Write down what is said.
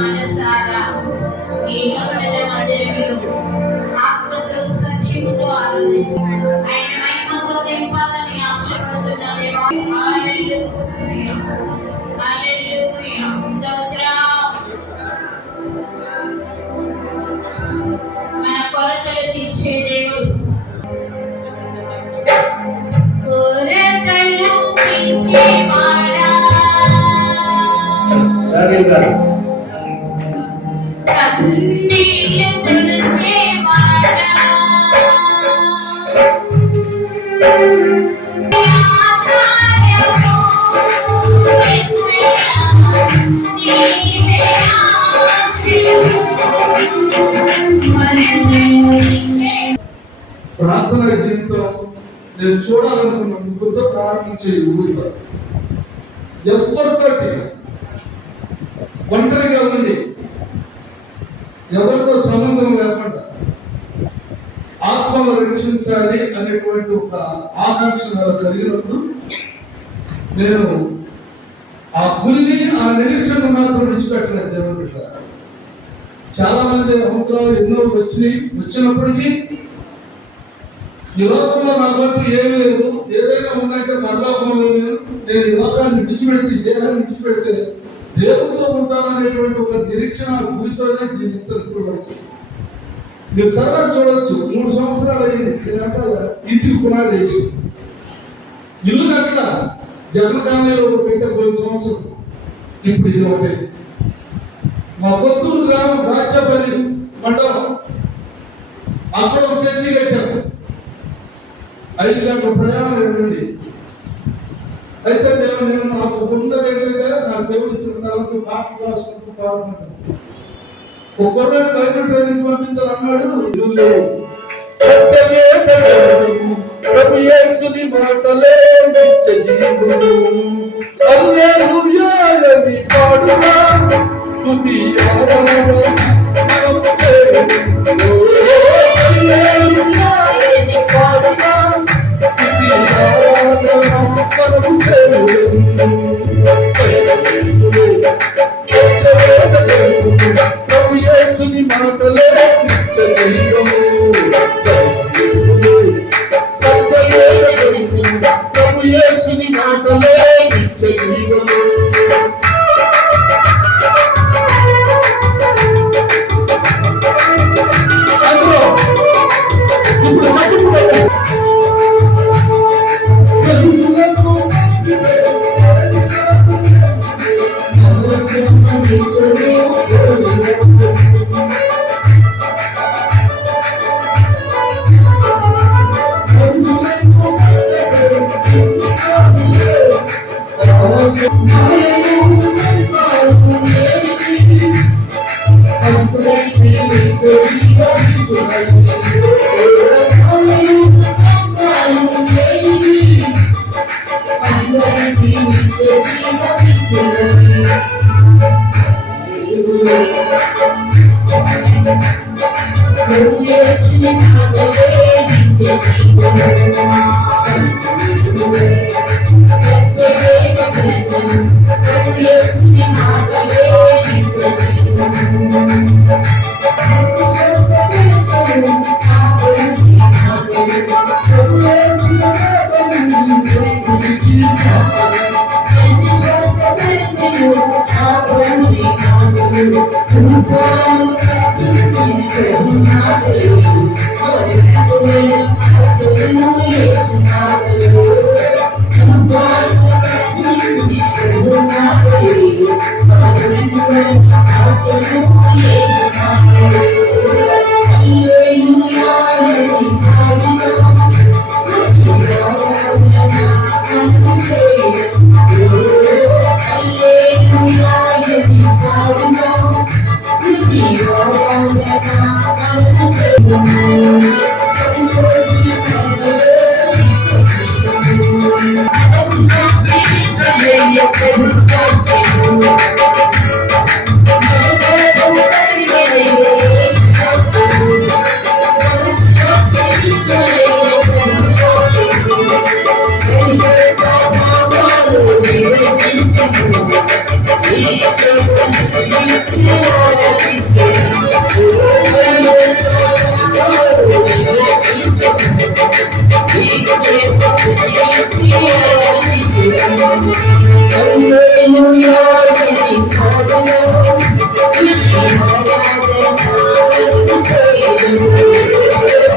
మనసారా ఈ భక్తుల మందిరంలో ఆత్మతో సత్యముతో ఆరాధించు. ఆయన మహిమతో నింపాలని ఆశపడుతున్న దేవా, హల్లెలూయా హల్లెలూయా స్తోత్రం. మన కొరతలు తీర్చే దేవుడు, కొరతలు తీర్చేవాడా, కన్నీళ్లు తుడిచేవాడా, ప్రార్థన జీవితం నేను చూడాలనుకున్న ముగ్గురితో ప్రారంభించే ఊరిలో ఎవరితోటి ఒంటరిగా ఉండి ఎవరితో సంబంధం లేకుండా ఆత్మను రక్షించాలి అనేటువంటి ఒక ఆకాంక్ష కలిగినప్పుడు నేను ఆ గురిని ఆ నిరీక్షణ మాత్రం విడిచిపెట్టలేదు. దేవుని బిడ్డ చాలా మంది అవసరాలు ఎన్నో వచ్చినప్పటికీ ఈ లోకంలో నాకంటూ ఏమీ లేదు, ఏదైనా ఉందంటే పరలోకంలో నేను ఈ లోకాన్ని విడిచిపెడితే, ఈ దేహాన్ని విడిచిపెడితే దేవుడితో ఉంటాననేటువంటి ఒక నిరీక్షణ గురితోనే జీవిస్తారు. ఇప్పుడు వరకు మీరు తర్వాత చూడొచ్చు, 3 సంవత్సరాలు అయింది ఇదంతా ఇంటికి పునాది వేసి ఇల్లు కట్ల జగన్ కాలనీలో పెట్టే 5 సంవత్సరం. ఇప్పుడు ఇది ఒకటే. మా కొత్తూరు గ్రామం రాచపల్లి మండలం, అక్కడ ఒక చర్చి కట్టారు. 5 గంటల ప్రయాణం నుండి. అయితే నేను నాకు ఉన్నది ఏంటంటే నా దేవుడు ఇచ్చిన తలకు పాట రాసుకుంటూ పాడుకుంటాను. ఒక కొన్నాడు బయట ట్రైనింగ్ పంపించాలి అన్నాడు. ప్రభు యేసుని మాటలే నిత్య జీవము, హల్లెలూయా అని పాడునా స్తుతి ఆరాధన ప్రభు యేసుని మాటలే నిత్య జీవము, ప్రభు యేసుని మాటలే నిత్య జీవము. Hallelujah.